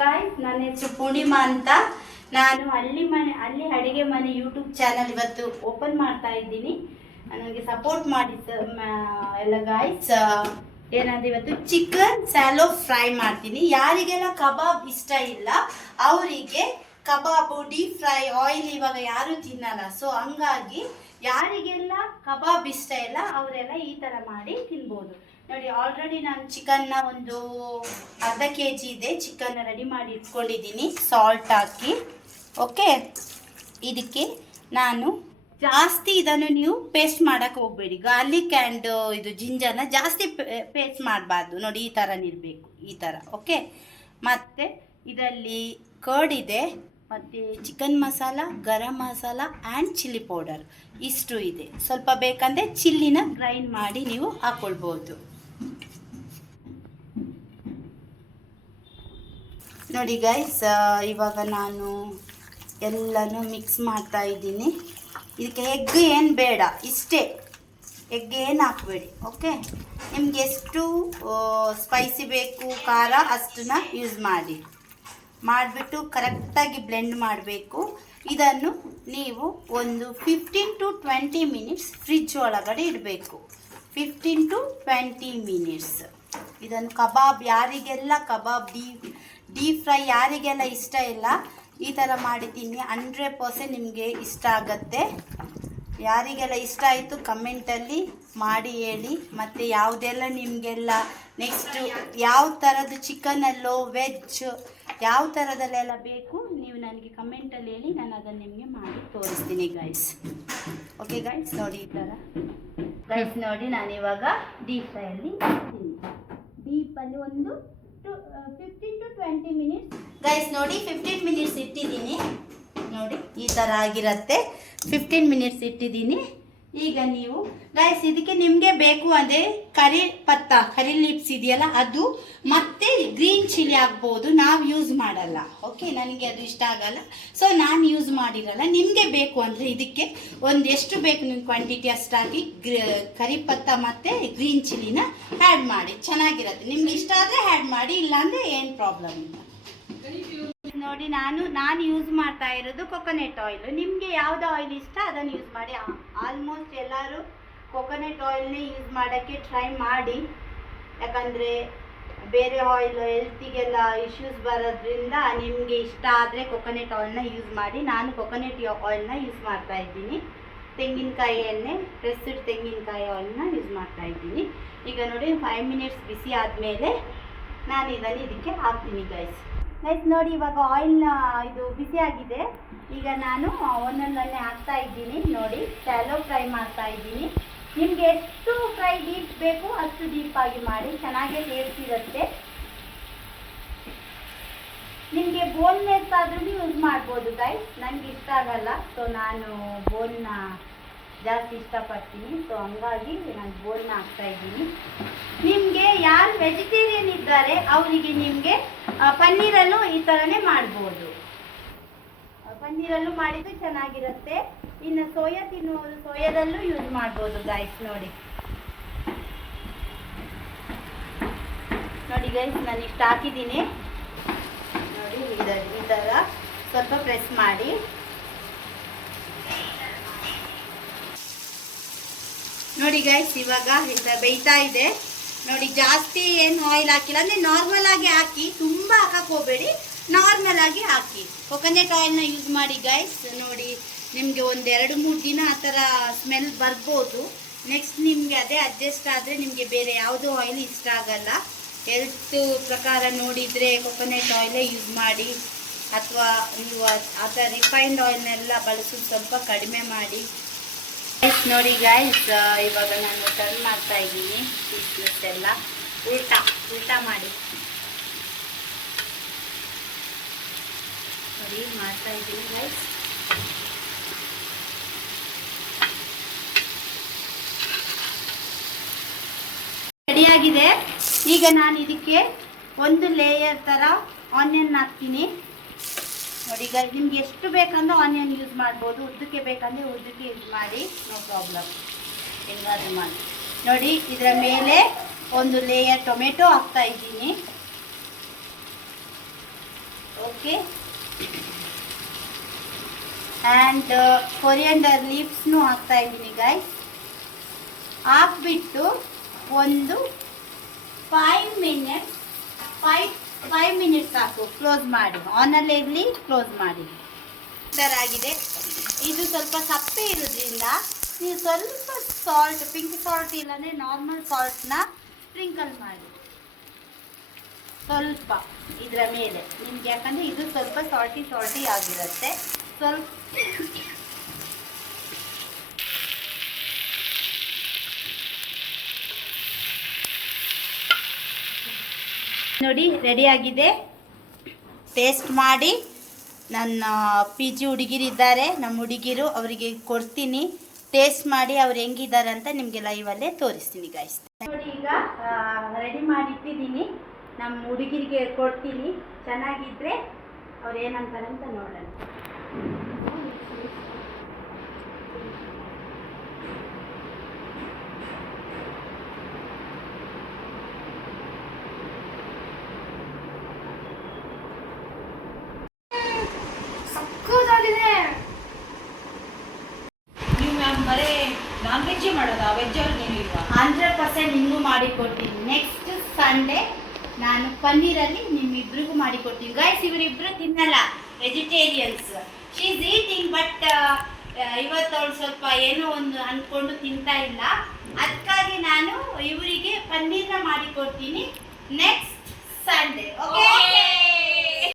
Guys, ನನ್ನ ಹೆಸರು ಪೂರ್ಣಿಮಾ ಅಂತ. ನಾನು ಹಳ್ಳಿ ಅಡಿಗೆ ಮನೆ ಯೂಟ್ಯೂಬ್ ಚಾನಲ್ ಇವತ್ತು ಓಪನ್ ಮಾಡ್ತಾ ಇದ್ದೀನಿ. ನನಗೆ ಸಪೋರ್ಟ್ ಮಾಡಿ ಎಲ್ಲ ಗಾಯ್ಸ್. ಏನಂದ್ರೆ ಇವತ್ತು ಚಿಕನ್ ಸ್ಯಾಲೋ ಫ್ರೈ ಮಾಡ್ತೀನಿ. ಯಾರಿಗೆಲ್ಲ ಕಬಾಬ್ ಇಷ್ಟ ಇಲ್ಲ ಅವರಿಗೆ ಕಬಾಬು ಡೀಪ್ ಫ್ರೈ ಆಯಿಲ್ ಇವಾಗ ಯಾರು ತಿನ್ನಲ್ಲ. ಸೊ ಹಂಗಾಗಿ ಯಾರಿಗೆಲ್ಲ ಕಬಾಬ್ ಇಷ್ಟ ಇಲ್ಲ ಅವರೆಲ್ಲ ಈ ಥರ ಮಾಡಿ ತಿನ್ಬೋದು. ನೋಡಿ, ಆಲ್ರೆಡಿ ನಾನು ಚಿಕನ್ನ ಒಂದು ಅರ್ಧ kg ಇದೆ ಚಿಕನ್ ರೆಡಿ ಮಾಡಿ ಇಟ್ಕೊಂಡಿದ್ದೀನಿ ಸಾಲ್ಟ್ ಹಾಕಿ. ಓಕೆ, ಇದಕ್ಕೆ ನಾನು ಜಾಸ್ತಿ ಇದನ್ನು ನೀವು ಪೇಸ್ಟ್ ಮಾಡೋಕ್ಕೆ ಹೋಗಬೇಡಿ. ಗಾರ್ಲಿಕ್ ಆ್ಯಂಡ್ ಇದು ಜಿಂಜರ್ನ ಜಾಸ್ತಿ ಪೇಸ್ಟ್ ಮಾಡಬಾರ್ದು. ನೋಡಿ, ಈ ಥರ ಇರಬೇಕು, ಈ ಥರ. ಓಕೆ, ಮತ್ತು ಇದರಲ್ಲಿ ಕರ್ಡ್ ಇದೆ, ಮತ್ತು chicken masala, garam masala and chilli powder ಇಷ್ಟು ಇದೆ. ಸ್ವಲ್ಪ ಬೇಕಂದರೆ ಚಿಲ್ಲಿನ ಗ್ರೈಂಡ್ ಮಾಡಿ ನೀವು ಹಾಕ್ಕೊಳ್ಬೋದು. ನೋಡಿ ಗೈಸ್, ಇವಾಗ ನಾನು ಎಲ್ಲನೂ ಮಿಕ್ಸ್ ಮಾಡ್ತಾ ಇದ್ದೀನಿ. ಇದಕ್ಕೆ ಎಗ್ ಏನು ಬೇಡ, ಇಷ್ಟೇ. ಎಗ್ ಏನು ಹಾಕಬೇಡಿ. ಓಕೆ, ನಿಮ್ಗೆ ಎಷ್ಟು ಸ್ಪೈಸಿ ಬೇಕು ಖಾರ ಅಷ್ಟನ್ನ ಯೂಸ್ ಮಾಡಿಬಿಟ್ಟು ಕರೆಕ್ಟಾಗಿ ಬ್ಲೆಂಡ್ ಮಾಡಬೇಕು. ಇದನ್ನು ನೀವು ಒಂದು 15 to 20 ಮಿನಿಟ್ಸ್ ಫ್ರಿಜ್ ಒಳಗಡೆ ಇಡಬೇಕು. 15 to 20 ಮಿನಿಟ್ಸ್. ಇದನ್ನು ಕಬಾಬ್ ಯಾರಿಗೆಲ್ಲ ಕಬಾಬ್ ಡೀಪ್ ಫ್ರೈ ಯಾರಿಗೆಲ್ಲ ಇಷ್ಟ ಇಲ್ಲ ಈ ಥರ ಮಾಡಿದ್ದೀನಿ. 100% ನಿಮಗೆ ಇಷ್ಟ ಆಗುತ್ತೆ. ಯಾರಿಗೆಲ್ಲ ಇಷ್ಟ ಆಯಿತು ಕಮೆಂಟಲ್ಲಿ ಮಾಡಿ ಹೇಳಿ. ಮತ್ತು ಯಾವುದೆಲ್ಲ ನಿಮಗೆಲ್ಲ ನೆಕ್ಸ್ಟು ಯಾವ ಥರದ್ದು ಚಿಕನಲ್ಲೋ ವೆಜ್ ಯಾವ ಥರದಲ್ಲೆಲ್ಲ ಬೇಕು ನೀವು ನನಗೆ ಕಮೆಂಟಲ್ಲಿ ಹೇಳಿ, ನಾನು ಅದನ್ನು ನಿಮಗೆ ಮಾಡಿ ತೋರಿಸ್ತೀನಿ ಗೈಸ್. ಓಕೆ ಗೈಸ್, ನೋಡಿ ಈ ಥರ ಗೈಸ್. ನೋಡಿ, ನಾನಿವಾಗ ಡೀಪ್ ಫ್ರೈಯಲ್ಲಿ ಇಡ್ತೀನಿ. ಡೀಪಲ್ಲಿ ಒಂದು 15 to 20 ಮಿನಿಟ್ಸ್ ಗೈಸ್. ನೋಡಿ, 15 ಮಿನಿಟ್ಸ್ ಇಟ್ಟಿದ್ದೀನಿ. ನೋಡಿ, ಈ ಥರ ಆಗಿರುತ್ತೆ. 15 ಮಿನಿಟ್ಸ್ ಇಟ್ಟಿದ್ದೀನಿ. ಈಗ ನೀವು ಗೈಸ್ ಇದಕ್ಕೆ ನಿಮಗೆ ಬೇಕು ಅಂದರೆ ಕರಿ ಲೀವ್ಸ್ ಇದೆಯಲ್ಲ ಅದು, ಮತ್ತು ಗ್ರೀನ್ ಚಿಲ್ಲಿ ಆಗ್ಬೋದು. ನಾವು ಯೂಸ್ ಮಾಡಲ್ಲ. ಓಕೆ, ನನಗೆ ಅದು ಇಷ್ಟ ಆಗಲ್ಲ, ಸೊ ನಾನು ಯೂಸ್ ಮಾಡಿರಲ್ಲ. ನಿಮಗೆ ಬೇಕು ಅಂದರೆ ಇದಕ್ಕೆ ಒಂದು ಎಷ್ಟು ಬೇಕು ನಿಮ್ಮ ಕ್ವಾಂಟಿಟಿ ಅಷ್ಟಾಗಿ ಕರಿ ಪತ್ತ ಮತ್ತು ಗ್ರೀನ್ ಚಿಲ್ಲಿನ ಆ್ಯಡ್ ಮಾಡಿ. ಚೆನ್ನಾಗಿರುತ್ತೆ. ನಿಮ್ಗೆ ಇಷ್ಟ ಆದರೆ ಆ್ಯಡ್ ಮಾಡಿ, ಇಲ್ಲಾಂದರೆ ಏನು ಪ್ರಾಬ್ಲಮ್ ಇಲ್ಲ. ನೋಡಿ, ನಾನು ಯೂಸ್ ಮಾಡ್ತಾ ಇರೋದು ಕೊಕೊನೆಟ್ ಆಯಿಲ್. ನಿಮಗೆ ಯಾವ್ದು ಆಯಿಲ್ ಇಷ್ಟ ಅದನ್ನು ಯೂಸ್ ಮಾಡಿ. ಆಲ್ಮೋಸ್ಟ್ ಎಲ್ಲರೂ ಕೊಕೊನೆಟ್ ಆಯಿಲ್ನೇ ಯೂಸ್ ಮಾಡೋಕ್ಕೆ ಟ್ರೈ ಮಾಡಿ. ಯಾಕಂದರೆ ಬೇರೆ ಆಯಿಲ್ ಹೆಲ್ತಿಗೆಲ್ಲ ಇಶ್ಯೂಸ್ ಬರೋದ್ರಿಂದ ನಿಮಗೆ ಇಷ್ಟ ಆದರೆ ಕೊಕೊನೆಟ್ ಆಯಿಲ್ನ ಯೂಸ್ ಮಾಡಿ. ನಾನು ಕೊಕೊನೆಟ್ ಆಯಿಲ್ನ ಯೂಸ್ ಮಾಡ್ತಾ ಇದ್ದೀನಿ. ತೆಂಗಿನಕಾಯಿ ಎಣ್ಣೆ, ಪ್ರೆಸ್ಡ್ ತೆಂಗಿನಕಾಯಿ ಆಯಿಲ್ನ ಯೂಸ್ ಮಾಡ್ತಾ ಇದ್ದೀನಿ. ಈಗ ನೋಡಿ, 5 ಮಿನಿಟ್ಸ್ ಬಿಸಿ ಆದಮೇಲೆ ನಾನು ಇದಕ್ಕೆ ಹಾಕ್ತೀನಿ ಗೈಸ್. ನೋಡಿ, ಇವಾಗ ಆಯಿಲ್ನ ಇದು ಬಿಸಿ ಆಗಿದೆ. ಈಗ ನಾನು ಒಂದೊಂದನ್ನೇ ಹಾಕ್ತಾ ಇದ್ದೀನಿ. ನೋಡಿ, ಸ್ಯಾಲೋ ಫ್ರೈ ಮಾಡ್ತಾ ಇದ್ದೀನಿ. ನಿಮಗೆ ಎಷ್ಟು ಫ್ರೈ ಡೀಪ್ ಬೇಕು ಅಷ್ಟು ಡೀಪಾಗಿ ಮಾಡಿ, ಚೆನ್ನಾಗೇ ಟೇಸ್ಟ್ ಇರುತ್ತೆ. ನಿಮಗೆ ಬೋನ್ಲೆಸ್ ಆದ್ರೂ ಯೂಸ್ ಮಾಡ್ಬೋದು ಗೈಸ್. ನನಗೆ ಇಷ್ಟ ಆಗಲ್ಲ, ಸೊ ನಾನು ಬೋನ್ನ ಜಾಸ್ತಿ ಇಷ್ಟಪಡ್ತೀನಿ. ಸೊ ಹಂಗಾಗಿ ನಾನು ಬೋನ್ನ ಹಾಕ್ತಾ ಇದ್ದೀನಿ. ನಿಮಗೆ ಯಾರು ವೆಜಿಟೇರಿಯನ್ ಇದ್ದಾರೆ ಅವರಿಗೆ ನಿಮಗೆ ಪನ್ನೀರಲ್ಲೂ ಈ ಥರನೇ ಮಾಡ್ಬೋದು. ಪನ್ನೀರಲ್ಲೂ ಮಾಡಿದ್ದು ಚೆನ್ನಾಗಿರುತ್ತೆ. ಇನ್ನು ಸೋಯಾ ತಿನ್ನುವುದು ಸೋಯಾದಲ್ಲೂ ಯೂಸ್ ಮಾಡ್ಬೋದು ಗೈಸ್. ನೋಡಿ ಗೈಸ್, ನಾನು ಇಷ್ಟು ಹಾಕಿದ್ದೀನಿ. ನೋಡಿ, ಈ ಥರ ಸ್ವಲ್ಪ ಪ್ರೆಸ್ ಮಾಡಿ. ನೋಡಿ ಗೈಸ್, ಇವಾಗ ಬೇಯ್ತಾ ಇದೆ. ನೋಡಿ, ಜಾಸ್ತಿ ಏನು ಆಯಿಲ್ ಹಾಕಿಲ್ಲ, ಅಂದರೆ ನಾರ್ಮಲ್ ಆಗಿ ಹಾಕಿ, ತುಂಬ ಹಾಕಕ್ಕೆ ಹೋಗಬೇಡಿ, ನಾರ್ಮಲ್ ಆಗಿ ಹಾಕಿ. ಕೊಕೊನೆಟ್ ಆಯಿಲ್ನ ಯೂಸ್ ಮಾಡಿ ಗೈಸ್. ನೋಡಿ, ನಿಮಗೆ ಒಂದು 2-3 ದಿನ ಆ ಥರ ಸ್ಮೆಲ್ ಬರ್ಬೋದು. ನೆಕ್ಸ್ಟ್ ನಿಮಗೆ ಅದೇ ಅಡ್ಜಸ್ಟ್ ಆದರೆ ನಿಮಗೆ ಬೇರೆ ಯಾವುದೋ ಆಯಿಲ್ ಇಷ್ಟ ಆಗಲ್ಲ. ಹೆಲ್ತ್ ಪ್ರಕಾರ ನೋಡಿದರೆ ಕೊಕೊನೆಟ್ ಆಯಿಲೇ ಯೂಸ್ ಮಾಡಿ, ಅಥವಾ ನೀವು ಆ ಥರ ರಿಫೈನ್ಡ್ ಆಯಿಲ್ನೆಲ್ಲ ಬಳಸೋದು ಸ್ವಲ್ಪ ಕಡಿಮೆ ಮಾಡಿ. ನೋಡಿ ಗೈಸ್, ಇವಾಗ ನಾನು ಟರ್ನ್ ಮಾಡ್ತಾ ಇದ್ದೀನಿ. ಪೀಸ್ನೆಸ್ ಎಲ್ಲ ಉಲ್ಟಾ ಮಾಡಿ ನೋಡಿ ಮಾಡ್ತಾ ಇದ್ದೀನಿ ಗೈಸ್. ರೆಡಿಯಾಗಿದೆ. ಈಗ ನಾನು ಇದಕ್ಕೆ ಒಂದು ಲೇಯರ್ ಥರ ಆನಿಯನ್ ಹಾಕ್ತೀನಿ. ನೋಡಿ ಗೈಸ್, ನಿಮ್ಗೆ ಎಷ್ಟು ಬೇಕಂದ್ರೆ ಆನಿಯನ್ ಯೂಸ್ ಮಾಡ್ಬೋದು. ಉದ್ದಕ್ಕೆ ಬೇಕಂದರೆ ಉದ್ದಕ್ಕೆ ಯೂಸ್ ಮಾಡಿ, ನೋ ಪ್ರಾಬ್ಲಮ್. ಹೆಂಗಾದ್ರೂ ಮಾಡಿ. ನೋಡಿ, ಇದರ ಮೇಲೆ ಒಂದು ಲೇಯರ್ ಟೊಮೆಟೊ ಹಾಕ್ತಾ ಇದ್ದೀನಿ. ಓಕೆ. ಆ್ಯಂಡ್ ಕೊರಿಯಂಡರ್ ಲೀವ್ಸ್ನೂ ಹಾಕ್ತಾ ಇದ್ದೀನಿ ಗೈಸ್. ಹಾಕ್ಬಿಟ್ಟು ಒಂದು 5 ಮಿನಿಟ್ಸ್ ಸಾಕು. ಕ್ಲೋಸ್ ಮಾಡಿ, ಆನಲ್ಲೇ ಇರಲಿ, ಕ್ಲೋಸ್ ಮಾಡಿ. ಆಗಿದೆ. ಇದು ಸ್ವಲ್ಪ ಸಪ್ಪೆ ಇರೋದ್ರಿಂದ ನೀವು ಸ್ವಲ್ಪ ಸಾಲ್ಟ್, ಪಿಂಕ್ ಸಾಲ್ಟ್ ಇಲ್ಲಾಂದರೆ ನಾರ್ಮಲ್ ಸಾಲ್ಟ್ನ ಸ್ಪ್ರಿಂಕಲ್ ಮಾಡಿ ಸ್ವಲ್ಪ ಇದರ ಮೇಲೆ ನಿಮ್ಗೆ, ಯಾಕಂದರೆ ಇದು ಸ್ವಲ್ಪ ಸಾಲ್ಟಿ ಆಗಿರುತ್ತೆ. ಸ್ವಲ್ಪ ನೋಡಿ ರೆಡಿ ಆಗಿದೆ. ಟೇಸ್ಟ್ ಮಾಡಿ. ನನ್ನ PG ಹುಡುಗಿರಿದ್ದಾರೆ, ನಮ್ಮ ಹುಡುಗಿರು, ಅವರಿಗೆ ಕೊಡ್ತೀನಿ. ಟೇಸ್ಟ್ ಮಾಡಿ ಅವ್ರು ಹೆಂಗಿದ್ದಾರೆ ಅಂತ ನಿಮಗೆ ಲೈವಲ್ಲೇ ತೋರಿಸ್ತೀನಿ ಗೈಸ್. ನೋಡಿ ಈಗ ರೆಡಿ ಮಾಡಿಟ್ಟಿದ್ದೀನಿ. ನಮ್ಮ ಹುಡುಗಿರಿಗೆ ಕೊಡ್ತೀನಿ. ಚೆನ್ನಾಗಿದ್ದರೆ ಅವ್ರು ಏನಂತಾರೆ ಅಂತ ನೋಡೋಣ. ನೀವು ಮ್ಯಾಮ್ ಬರೀ ನಾನ್ ವೆಜ್ಜೇ ಮಾಡೋದಾ? ವೆಜ್ ಅವ್ರಿಗೆ ಏನು ಇಲ್ವಾ? 100% ನಿಮಗೂ ಮಾಡಿಕೊಡ್ತೀನಿ. ನೆಕ್ಸ್ಟ್ ಸಂಡೇ ನಾನು ಪನ್ನೀರಲ್ಲಿ ನಿಮ್ಮಿಬ್ರಿಗೂ ಮಾಡಿಕೊಡ್ತೀನಿ ಗೈಸ್. ಇವರಿಬ್ಬರು ತಿನ್ನಲ್ಲ, vegetarians. She is eating, but ಇವತ್ತು ಅವಳು ಸ್ವಲ್ಪ ಏನೋ ಒಂದು ಅಂದ್ಕೊಂಡು ತಿಂತಾ ಇಲ್ಲ. ಅದಕ್ಕಾಗಿ ನಾನು ಇವರಿಗೆ ಪನ್ನೀರ್ನ ಮಾಡಿಕೊಡ್ತೀನಿ ನೆಕ್ಸ್ಟ್ ಸಂಡೇ. ಓಕೆ.